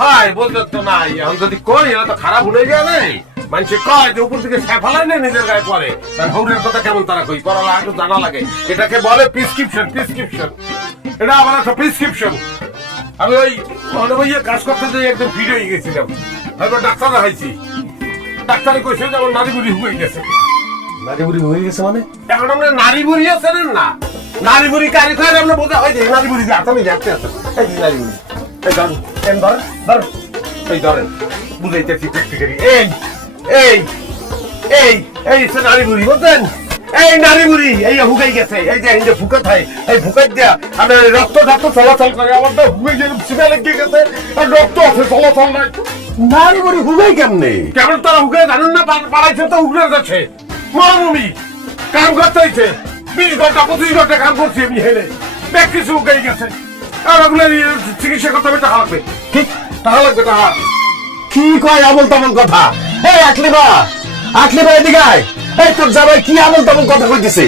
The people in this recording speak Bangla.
হাই বলতে তো নাই, এখন যদি কই এরা তো খারাপ হয়ে যায় নাই। মানুষে কয় যে উপর থেকে ফেফালাই না নিজের গায়ে পরে, তার হৌরের কথা কেমন তারা কই পড়ালা একটু জানা লাগে। এটাকে বলে প্রেসক্রিপশন। প্রেসক্রিপশন এটা আমার একটা প্রেসক্রিপশন। আমি ওই মনে ভাইয়া কাজ করতে যাই একদম ফিট হয়ে গেছিলাম, তারপর ডাক্তার দেখাইছি। ডাক্তারে কইছে যে আমার নারী বুড়ি হয়ে গেছে। নারী বুড়ি হয়ে গেছে মানে? এখন আমরা নারী বুড়ি আছেন না, নারী বুড়ি কারি খাই আমরা বোঝা হয় যে নারী বুড়ি যে আমি দেখতে আছেন। এই যে নারী বুড়ি, এই ধরেন এন ধরেন ধরেন, এই ধরেন বুঝাইতেছি প্র্যাকটিক্যালি। এই এই এই এই সে নারী বুড়ি বলতেন, এই নারী বুড়ি এই হুকাই গেছে। এই যে এই যে ফুকা থাই, এই ফুকাই দিয়া আমি রক্ত ঢাক্ত চলাচল করে, আমার তো হুকাই গেলে সিমে লেগে গেছে, আর রক্ত আছে চলাচল নাই। নারী বুড়ি হুগাই কেমনে? কেমন তারা হুকাই জানেন না? পাড়াইছে তো উগড়ে যাচ্ছে মরুভূমি, কাম করতে হয়েছে 20 ঘন্টা 25 ঘন্টা কাম করছি আমি হেলে, ব্যাগ কিছু হুকাই গেছে। আর ওগুলো চিকিৎসা করতে হবে, টাকা লাগবে। ঠিক টাকা লাগবে, টাকা। কি কয় আমল তামল কথা? এই আকলিবা, আকলিবা এদিকে আয়। এই তোর জামাই কি আমল তামল কথা কইতেছে?